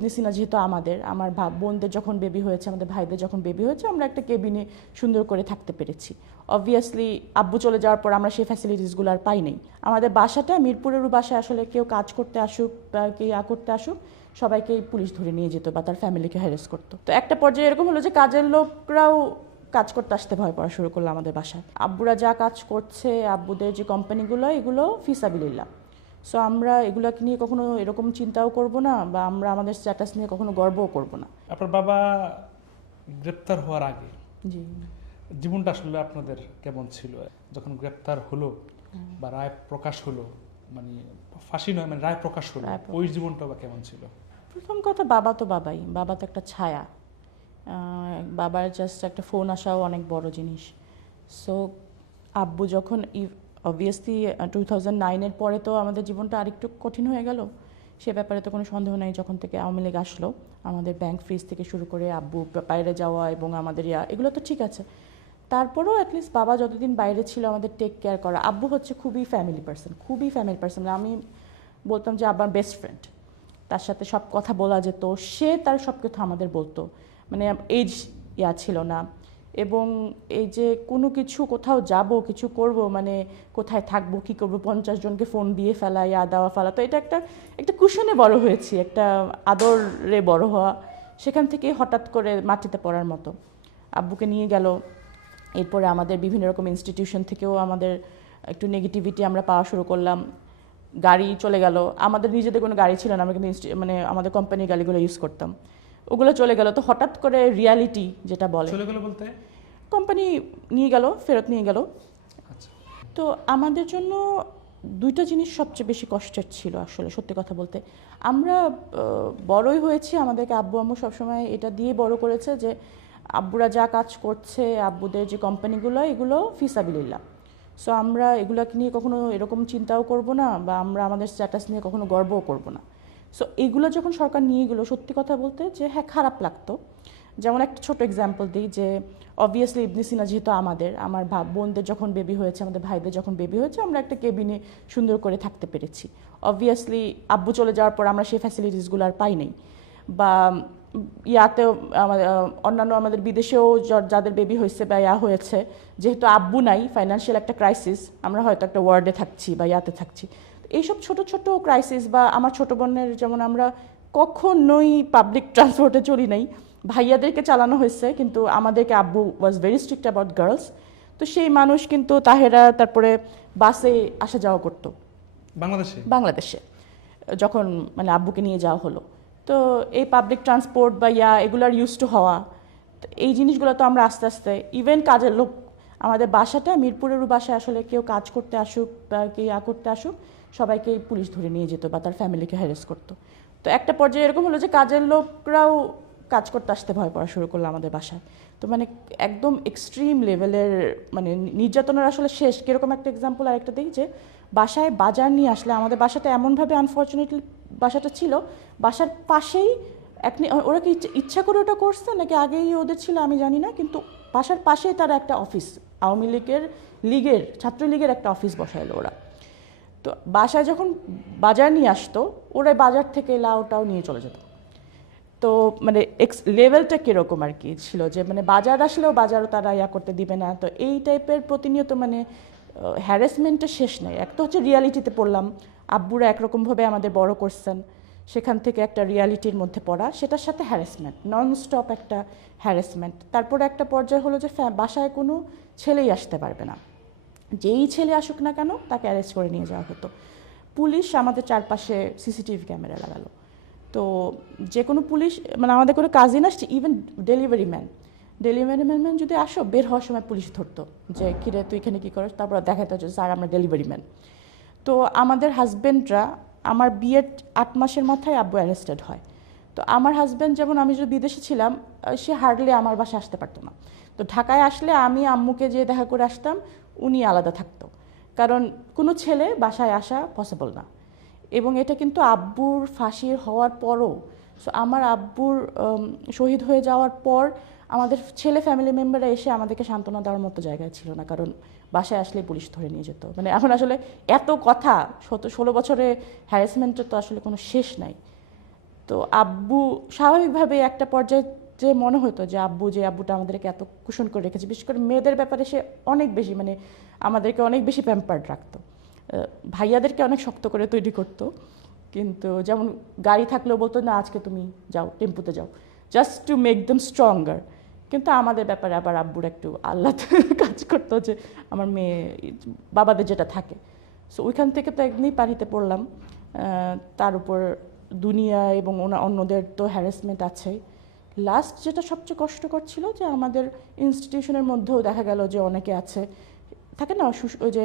ইবনে সিনা যেহেতু আমার বোনদের যখন বেবি হয়েছে, আমাদের ভাইদের যখন বেবি হয়েছে, আমরা একটা কেবিনে সুন্দর করে থাকতে পেরেছি। অবভিয়াসলি আব্বু চলে যাওয়ার পর আমরা সেই ফ্যাসিলিটিসগুলো আর পাই নাই। আমাদের বাসাটা মিরপুরের বাসায় আসলে কেউ কাজ করতে আসুক বা কেউ করতে আসুক, সবাইকে পুলিশ ধরে নিয়ে যেত বা তার ফ্যামিলিকে হ্যারেস করতো। তো একটা পর্যায়ে এরকম হলো যে কাজের লোকরাও কাজ করতে আসতে ভয় পড়া শুরু করলো আমাদের বাসায়। আব্বুরা যা কাজ করছে, আব্বুদের যে কোম্পানিগুলো, এগুলো ফিসাবিলিল্লাহ। সো আমরা এগুলোকে নিয়ে কখনো এরকম চিন্তাও করব না, বা আমরা আমাদের স্ট্যাটাস নিয়ে কখনো গর্বও করব না। আপনার বাবা গ্রেপ্তার হওয়ার আগে জি, জীবনটা আসলে আপনাদের কেমন ছিল? যখন গ্রেপ্তার হলো বা রায় প্রকাশ হলো, মানে ফাঁসি নয়, মানে রায় প্রকাশ হলো, ওই জীবনটা বা কেমন ছিল? প্রথম কথা, বাবা তো বাবাই, বাবা তো একটা ছায়া। বাবার জাস্ট একটা ফোন আসাও অনেক বড় জিনিস। সো আব্বু যখন অবভিয়াসলি 2009-এর পরে তো আমাদের জীবনটা আরেকটু কঠিন হয়ে গেল। সে ব্যাপারে তো কোনো সন্দেহ নাই। যখন থেকে আওয়ামী লীগ আসলো, আমাদের ব্যাংক ফ্রিজ থেকে শুরু করে আব্বু বাইরে যাওয়া এবং আমাদের এগুলো তো ঠিক আছে। তারপরেও অ্যাটলিস্ট বাবা যতদিন বাইরে ছিল আমাদের টেক কেয়ার করা। আব্বু হচ্ছে খুবই ফ্যামিলি পার্সন। আমি বলতাম যে আব্বার বেস্ট ফ্রেন্ড, তার সাথে সব কথা বলা যেত, সে তার সব কথা আমাদের বলতো। মানে এজ ছিল না, এবং এই যে কোনো কিছু কোথাও যাব, কিছু করব, মানে কোথায় থাকবো, কী করবো, 50 জনকে ফোন দিয়ে ফেলা, দেওয়া ফেলা। তো এটা একটা কুশনে বড় হয়েছি, একটা আদরে বড় হওয়া। সেখান থেকে হঠাৎ করে মাটিতে পড়ার মতো আব্বুকে নিয়ে গেল। এরপরে আমাদের বিভিন্ন রকম ইনস্টিটিউশন থেকেও আমাদের একটু নেগেটিভিটি আমরা পাওয়া শুরু করলাম। গাড়ি চলে গেল, আমাদের নিজেদের কোনো গাড়ি ছিল না, আমরা কিন্তু মানে আমাদের কোম্পানির গাড়িগুলো ইউজ করতাম, ওগুলো চলে গেল। তো হঠাৎ করে রিয়ালিটি যেটা বলে, চলে গেল বলতে কোম্পানি নিয়ে গেল, ফেরত নিয়ে গেল। আচ্ছা, তো আমাদের জন্য দুইটা জিনিস সবচেয়ে বেশি কষ্টের ছিল আসলে, সত্যি কথা বলতে। আমরা বড়ই হয়েছি, আমাদেরকে আব্বু আম্মু সবসময় এটা দিয়ে বড় করেছে যে আব্বুরা যা কাজ করছে, আব্বুদের যে কোম্পানিগুলো, এগুলো ফিসাবিলিল্লাহ। সো আমরা এগুলোকে নিয়ে কখনো এরকম চিন্তাও করব না, বা আমরা আমাদের স্ট্যাটাস নিয়ে কখনো গর্বও করব না। সো এইগুলো যখন সরকার নিয়ে গেলো, সত্যি কথা বলতে যে হ্যাঁ, খারাপ লাগতো। যেমন একটা ছোট এক্সাম্পল দিই, যে অবভিয়াসলি ইবনে সিনা যেহেতু আমার বোনদের যখন বেবি হয়েছে, আমাদের ভাইদের যখন বেবি হয়েছে, আমরা একটা কেবিনে সুন্দর করে থাকতে পেরেছি। অবভিয়াসলি আব্বু চলে যাওয়ার পর আমরা সেই ফ্যাসিলিটিসগুলো আর পাই নাই। বা ইয়াতেও অন্যান্য আমাদের বিদেশেও যাদের বেবি হয়েছে বা হয়েছে, যেহেতু আব্বু নাই, ফাইন্যান্সিয়াল একটা ক্রাইসিস, আমরা হয়তো একটা ওয়ার্ডে থাকছি বা থাকছি। এইসব ছোট ছোট ক্রাইসিস, বা আমার ছোট বোনের যেমন আমরা কখনোই পাবলিক ট্রান্সপোর্টে চলি নাই, ভাইয়াদেরকে চালানো হয়েছে, কিন্তু আমাদেরকে আব্বু was very strict about girls. তো সেই মানুষ কিন্তু তাহেরা তারপরে বাসে আসা যাওয়া করতো বাংলাদেশে যখন মানে আব্বুকে নিয়ে যাওয়া হলো। তো এই পাবলিক ট্রান্সপোর্ট বা এগুলার ইউজ টু হওয়া, তো এই জিনিসগুলো তো আমরা আস্তে আস্তে, ইভেন কাজের লোক, আমাদের বাসাটা মিরপুরের বাসায় আসলে কেউ কাজ করতে আসুক বা কেউ করতে আসুক, সবাইকে পুলিশ ধরে নিয়ে যেত বা তার ফ্যামিলিকে হ্যারেস করতো। তো একটা পর্যায়ে এরকম হলো যে কাজের লোকরাও কাজ করতে আসতে ভয় পড়া শুরু করলো আমাদের বাসায়। তো মানে একদম এক্সট্রিম লেভেলের মানে নির্যাতনের আসলে শেষ। কীরকম একটা এক্সাম্পল আরেকটা দিই, যে বাসায় বাজার নিয়ে আসলে, আমাদের বাসাটা এমনভাবে আনফর্চুনেটলি বাসাটা ছিল, বাসার পাশেই ওরা কি ইচ্ছা করে ওটা করছে নাকি আগেই ওদের ছিল আমি জানি না, কিন্তু বাসার পাশেই তারা একটা অফিস, আওয়ামী লীগের ছাত্রলীগের একটা অফিস বসাইলো ওরা। তো বাসায় যখন বাজার নিয়ে আসতো, ওরা বাজার থেকে লাউটাও নিয়ে চলে যেত। তো মানে লেভেলটা কীরকম আর কি ছিল, যে মানে বাজার আসলেও বাজারও তারা করতে দিবে না। তো এই টাইপের প্রতিনিয়ত মানে হ্যারাসমেন্টের শেষ নেই। একটা হচ্ছে রিয়ালিটিতে পড়লাম, আব্বুরা একরকমভাবে আমাদের বড় করছেন, সেখান থেকে একটা রিয়ালিটির মধ্যে পড়া, সেটার সাথে হ্যারাসমেন্ট, ননস্টপ একটা হ্যারাসমেন্ট। তারপরে একটা পর্যায়ে হলো যে বাসায় কোনো ছেলেই আসতে পারবে না, যেই ছেলে আসুক না কেন তাকে অ্যারেস্ট করে নিয়ে যাওয়া হতো। পুলিশ আমাদের চারপাশে সিসিটিভি ক্যামেরা লাগালো। তো যে কোনো পুলিশ, মানে আমাদের কোনো কাজিন আসছে, ইভেন ডেলিভারি ম্যান যদি আসো, বের হওয়ার সময় পুলিশ ধরতো যে কিরে তুই এখানে কী করিস, তারপর দেখাতে হচ্ছে স্যার আমরা ডেলিভারি ম্যান। তো আমাদের হাজব্যান্ডরা, আমার বিয়ের 8 মাসের মাথায় আব্বু অ্যারেস্টেড হয়। তো আমার হাজব্যান্ড, যেমন আমি যদি বিদেশে ছিলাম, সে হার্ডলি আমার বাসায় আসতে পারতো না। তো ঢাকায় আসলে আমি আম্মুকে যেয়ে দেখা করে আসতাম, উনি আলাদা থাকতো, কারণ কোনো ছেলে বাসায় আসা পসিবল না। এবং এটা কিন্তু আব্বুর ফাঁসির হওয়ার পরও, সো আমার আব্বুর শহীদ হয়ে যাওয়ার পর আমাদের ছেলে ফ্যামিলি মেম্বাররা এসে আমাদেরকে সান্ত্বনা দেওয়ার মতো জায়গায় ছিল না, কারণ বাসায় আসলে পুলিশ ধরে নিয়ে যেত। মানে এখন আসলে এত কথা, 16 বছরে হ্যারাসমেন্টের তো আসলে কোনো শেষ নাই। তো তো আব্বু স্বাভাবিকভাবে একটা পর্যায়ে যে মনে হতো যে আব্বুটা আমাদেরকে এত কুশন করে রেখেছে, বিশেষ করে মেয়েদের ব্যাপারে সে অনেক বেশি মানে আমাদেরকে অনেক বেশি প্যাম্পার্ড রাখতো। ভাইয়াদেরকে অনেক শক্ত করে তৈরি করতো, কিন্তু যেমন গাড়ি থাকলেও বলতো না আজকে তুমি যাও টেম্পুতে যাও, just to make them stronger. কিন্তু আমাদের ব্যাপারে আবার আব্বুর একটু আল্লাহ কাজ করতো যে আমার মেয়ে বাবাদের যেটা থাকে। সো ওইখান থেকে তো একদমই পানিতে পড়লাম। তার উপর দুনিয়া এবং অন্যদের তো হ্যারাসমেন্ট আছেই। লাস্ট যেটা সবচেয়ে কষ্টকর ছিল যে আমাদের ইনস্টিটিউশনের মধ্যেও দেখা গেল যে অনেকে আছে থাকে না ওই যে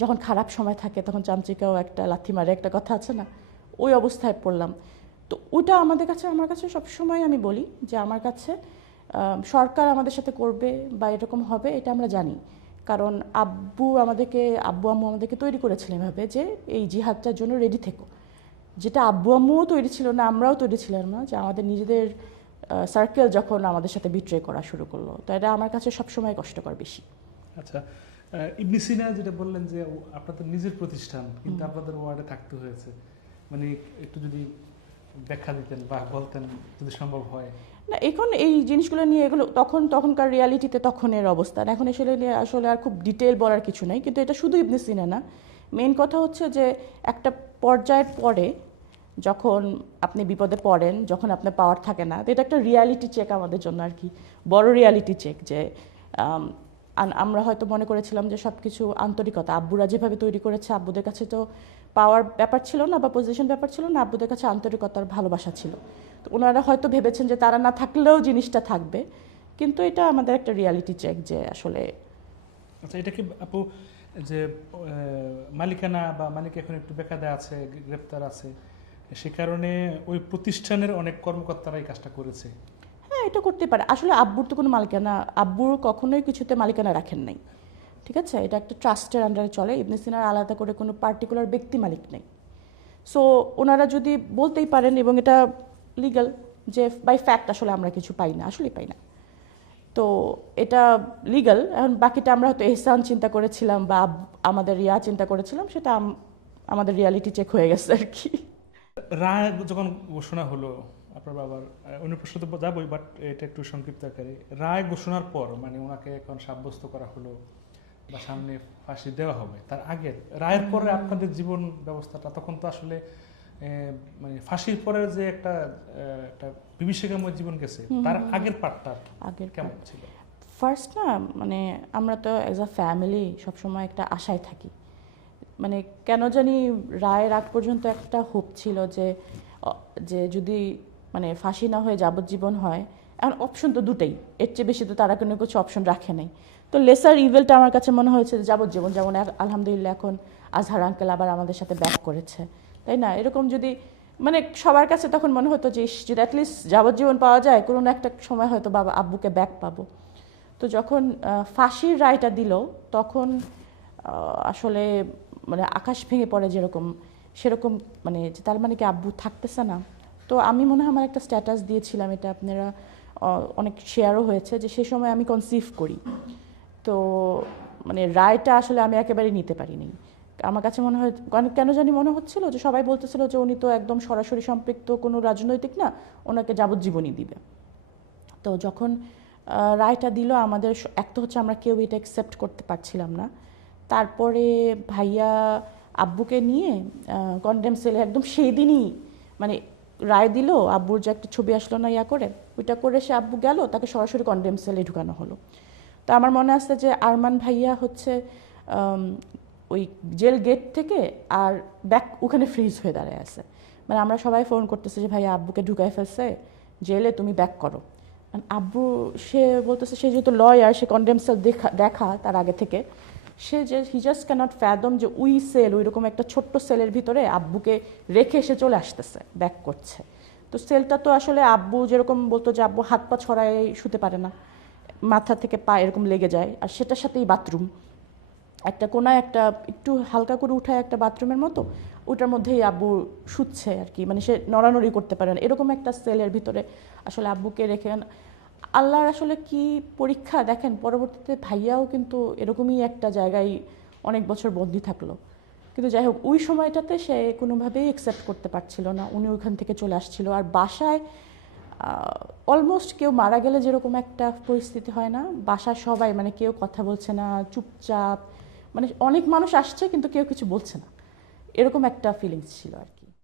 যখন খারাপ সময় থাকে তখন চামচিকাও একটা লাথি মারে একটা কথা আছে না, ওই অবস্থায় পড়লাম। তো ওটা আমার কাছে সবসময় আমি বলি যে আমার কাছে সরকার আমাদের সাথে করবে বা এরকম হবে এটা আমরা জানি, কারণ আব্বু আম্মু আমাদেরকে তৈরি করেছিলেন এভাবে যে এই জিহাদটার জন্য রেডি থেকো। যেটা আব্বু আম্মুও তৈরি ছিল না, আমরাও তৈরি ছিলাম না, যে আমাদের নিজেদের সার্কেল যখন আমাদের সাথে বিট্রে করা শুরু করলো। তো এটা আমার কাছে সবসময় কষ্টকর বেশি। আচ্ছা, ইবনে সিনা যেটা বললেন যে আপনাদের নিজের প্রতিষ্ঠান কিন্তু আপনাদের ওয়ার্ডে থাকতে হয়েছে, মানে একটু যদি ব্যাখ্যা দিতেন বা বলতেন যদি সম্ভব হয়। না, এখন এই জিনিসগুলো নিয়ে এগুলো তখনকার রিয়ালিটিতে তখনের অবস্থান, এখন আসলে আর খুব ডিটেল বলার কিছু নাই। কিন্তু এটা শুধু ইবনে সিনা না, মেইন কথা হচ্ছে যে একটা পর্যায়ের পরে যখন আপনি বিপদে পড়েন, যখন আপনার পাওয়ার থাকে না, তো এটা একটা রিয়ালিটি চেক আমাদের জন্য আর কি, বড় রিয়ালিটি চেক। যে আমরা হয়তো মনে করেছিলাম যে সব কিছু আন্তরিকতা, আব্বুরা যেভাবে তৈরি করেছে, আব্বুদের কাছে তো পাওয়ার ব্যাপার ছিল না বা পজিশন ব্যাপার ছিল না, আব্বুদের কাছে আন্তরিকতার ভালোবাসা ছিল। তো ওনারা হয়তো ভেবেছেন যে তারা না থাকলেও জিনিসটা থাকবে, কিন্তু এটা আমাদের একটা রিয়ালিটি চেক যে আসলে। আচ্ছা, এটা কি আপু যে মালিকানা বা মালিক এখন একটু বেকায়দা আছে, গ্রেপ্তার আছে, সে কারণে ওই প্রতিষ্ঠানের অনেক কর্মকর্তারা এই কাজটা করেছে? হ্যাঁ, এটা করতে পারে। আসলে আব্বুর তো কোনো মালিকানা, আব্বুর কখনোই কিছুতে মালিকানা রাখেন নাই, ঠিক আছে? এটা একটা ট্রাস্টের আন্ডারে চলে। ইবনে সিনার আলাদা করে কোনো পার্টিকুলার ব্যক্তি মালিক নেই। সো ওনারা যদি বলতেই পারেন, এবং এটা লিগ্যাল, যে বাই ফ্যাক্ট আসলে আমরা কিছু পাই না, আসলেই পাই না, তো এটা লিগ্যাল। এখন বাকিটা আমরা হয়তো এহসান চিন্তা করেছিলাম বা আমাদের চিন্তা করেছিলাম, সেটা আমাদের রিয়ালিটি চেক হয়ে গেছে আর কি। রায় যখন ঘোষণা হলো আপনার বাবার, অন্য প্রশ্ন তো যাবই, বাট এটা একটু সংক্ষিপ্ত আকারে। রায় ঘোষণার পর মানে ওনাকে এখন সাব্যস্ত করা হলো বা সামনে ফাঁসি দেওয়া হবে, তার আগের রায়ের পরে আপনাদের জীবন ব্যবস্থাটা তখন তো আসলে মানে ফাঁসির পরে যে একটা বিভীষিকাময় জীবন গেছে, তার আগের পার্টটা আগের কেমন ছিল? ফার্স্ট না, মানে আমরা তো অ্যাজ আ ফ্যামিলি সবসময় একটা আশায় থাকি, মানে কেন জানি রায়ের আগ পর্যন্ত একটা হোপ ছিল যে যে যদি মানে ফাঁসি না হয়ে যাবজ্জীবন হয়। এখন অপশন তো দুটোই, এর চেয়ে বেশি তো তারা কোনো কিছু অপশন রাখে নাই। তো লেসার ইভেলটা আমার কাছে মনে হয়েছে যাবজ্জীবন, যেমন আলহামদুলিল্লাহ এখন আজহার আঙ্কেল আবার আমাদের সাথে ব্যাক করেছে, তাই না? এরকম যদি মানে সবার কাছে তখন মনে হতো যে যদি অ্যাটলিস্ট যাবজ্জীবন পাওয়া যায়, কোনো একটা সময় হয়তো বাবা আব্বুকে ব্যাক পাবো। তো যখন ফাঁসির রায়টা দিল তখন আসলে মানে আকাশ ভেঙে পড়ে যেরকম, সেরকম মানে তার মানে কি আব্বু থাকতেছে না। তো আমি মনে হয় আমার একটা স্ট্যাটাস দিয়েছিলাম, এটা আপনারা অনেক শেয়ারও হয়েছে, যে সেই সময় আমি কনসিভ করি। তো মানে রায়টা আসলে আমি একেবারেই নিতে পারিনি। আমার কাছে মনে হয় কেন জানি মনে হচ্ছিল যে সবাই বলতেছিল যে উনি তো একদম সরাসরি সম্পৃক্ত কোনো রাজনৈতিক না, ওনাকে যাবজ্জীবনই দিবে। তো যখন রায়টা দিল আমাদের এক তো হচ্ছে আমরা কেউ এটা অ্যাকসেপ্ট করতে পারছিলাম না। তারপরে ভাইয়া আব্বুকে নিয়ে কন্ডেম সেলে একদম সেই দিনই মানে রায় দিল, আব্বুর যে একটা ছবি আসলো না করে, ওইটা করে সে আব্বু গেল, তাকে সরাসরি কন্ডেম সেলে ঢুকানো হলো। তো আমার মনে আছে যে আরমান ভাইয়া হচ্ছে ওই জেল গেট থেকে আর ব্যাক ওখানে ফ্রিজ হয়ে দাঁড়ায় আছে, মানে আমরা সবাই ফোন করতেছে যে ভাইয়া আব্বুকে ঢুকাই ফেলছে জেলে, তুমি ব্যাক করো। আব্বু সে বলতেছে সে যেহেতু লয়ার, সে কন্ডেম সেল দেখা তার আগে থেকে, সে যে হি জাস্ট ক্যানট ফ্যাদম যে উই সেল, ওই রকম একটা ছোট্ট সেলের ভিতরে আব্বুকে রেখে সে চলে আসতেছে, ব্যাক করছে। তো সেলটা তো আসলে আব্বু যেরকম বলতো যে আব্বু হাত পা ছড়ায় শুতে পারে না, মাথা থেকে পা এরকম লেগে যায়, আর সেটার সাথেই বাথরুম, একটা কোনায় একটা একটু হালকা করে উঠায় একটা বাথরুমের মতো, ওটার মধ্যেই আব্বু শুচ্ছে আর কি, মানে সে নড়ানড়ি করতে পারে না, এরকম একটা সেলের ভিতরে আসলে আব্বুকে রেখে। আল্লাহর আসলে কি পরীক্ষা দেখেন, পরবর্তীতে ভাইয়াও কিন্তু এরকমই একটা জায়গায় অনেক বছর বন্দি থাকলো, কিন্তু যাই হোক ওই সময়টাতে সে কোনোভাবেই অ্যাকসেপ্ট করতে পারছিল না, উনি ওইখান থেকে চলে আসছিল। আর বাসায় অলমোস্ট কেউ মারা গেলে যেরকম একটা পরিস্থিতি হয় না, বাসায় সবাই মানে কেউ কথা বলছে না, চুপচাপ, মানে অনেক মানুষ আসছে কিন্তু কেউ কিছু বলছে না, এরকম একটা ফিলিংস ছিল আর কি।